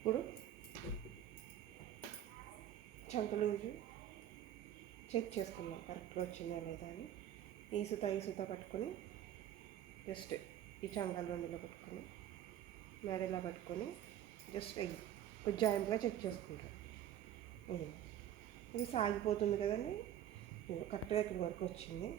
ఇప్పుడు చంక loose check చేసుకుందాం కరెక్ట్గా వచ్చిందా లేదా అని. ఈ సుత ఈ సుత పట్టుకొని జస్ట్ ఈ చంకాల పట్టుకొని మేడలా పట్టుకొని జస్ట్ ఎగ్ చెక్ చేసుకుంటాం. ఇది. సాగిపోతుంది కదండి. కరెక్ట్గా ఇక్కడి వరకు వచ్చింది.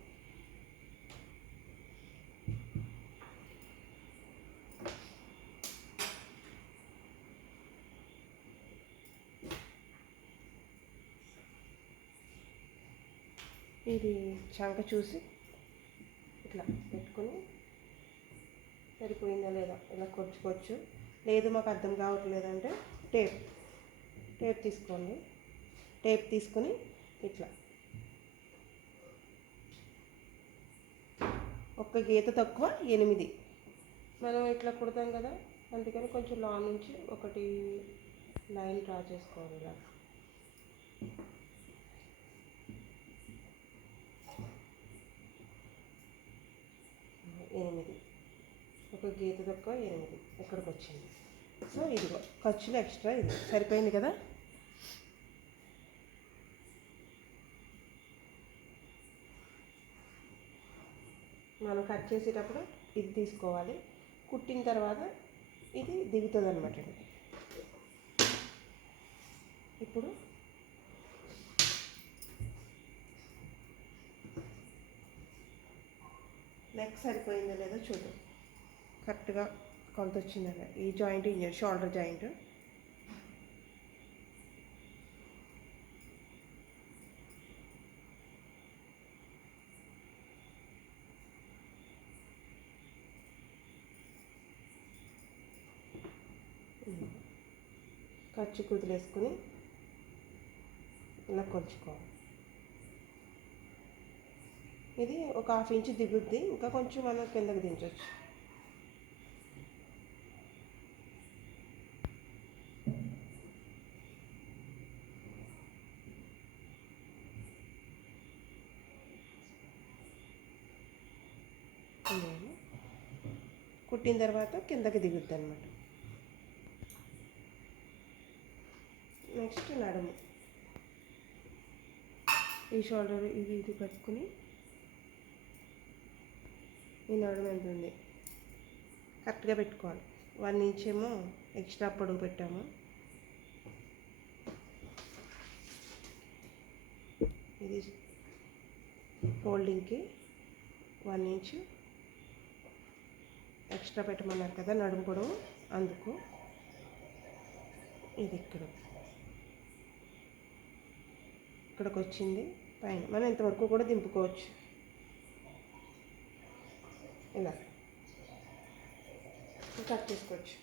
ఇది చంక చూసి ఇట్లా పెట్టుకొని సరిపోయిందా లేదా ఇలా కొచ్చుకోవచ్చు లేదు మాకు అర్థం కావట్లేదంటే టేప్ టేప్ తీసుకోండి. టేప్ తీసుకొని ఇట్లా ఒక్క గీత తక్కువ ఎనిమిది. మనం ఇట్లా కుడతాం కదా అందుకని కొంచెం లా నుంచి ఒకటి లైన్ డ్రా చేసుకోవాలి ఇలా ఎనిమిది ఒక గీత తక్కువ ఎనిమిది ఇక్కడికి వచ్చింది సో ఇదిగో ఖర్చులు ఎక్స్ట్రా ఇది. సరిపోయింది కదా? మనం కట్ చేసేటప్పుడు ఇది తీసుకోవాలి. కుట్టిన తర్వాత ఇది దిగుతుంది అనమాట అండి ఇప్పుడు నెక్ సరిపోయిందో లేదో చూద్దాం. కరెక్ట్గా కొలత వచ్చిందండి ఈ జాయింట్ ఈ షోల్డర్ జాయింట్. ఖర్చు కుదిలేసుకుని ఇలా కొలుచుకోవాలి. ఇది ఒక హాఫ్ ఇంచ్ దిగుద్ది ఇంకా కొంచెం మనం కిందకి దించవచ్చు ఇదేమో. కుట్టిన తర్వాత కిందకి దిగుద్ది అనమాట నెక్స్ట్ నడుము. ఈ షోల్డర్ ఇది ఇది పట్టుకుని ఈ నడుము ఎంత ఉంది? కరెక్ట్గా పెట్టుకోవాలి. వన్ ఇంచ్ ఏమో ఎక్స్ట్రా పొడవు పెట్టాము. ఇది ఫోల్డింగ్కి వన్ ఇంచ్ ఎక్స్ట్రా పెట్టమన్నారు కదా నడుము పొడవు అందుకు ఇది ఇక్కడ. ఇక్కడికి వచ్చింది పైన. మనం ఇంతవరకు కూడా దింపుకోవచ్చు. ఇలా. కట్ చేసుకోవచ్చు.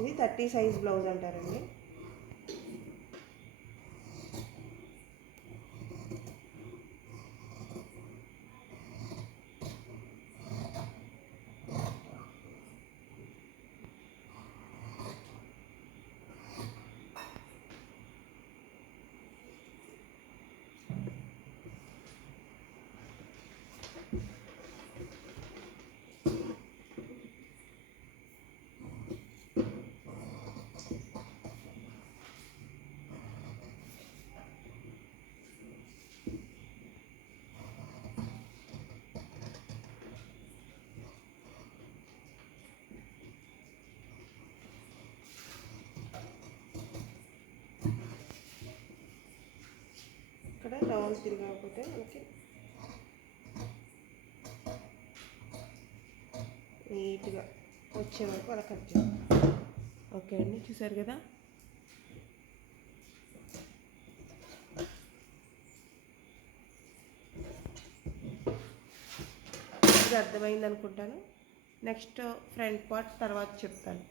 ఇది థర్టీ సైజ్ బ్లౌజ్ అంటారండి. ఇక్కడ రౌండ్ కాకపోతే మనకి నీట్గా వచ్చే వరకు అలా కట్ చేయాలి ఓకే అండి చూసారు కదా? ఇది అర్థమైంది అనుకుంటాను నెక్స్ట్ ఫ్రంట్ పార్ట్ తర్వాత చెప్తాను.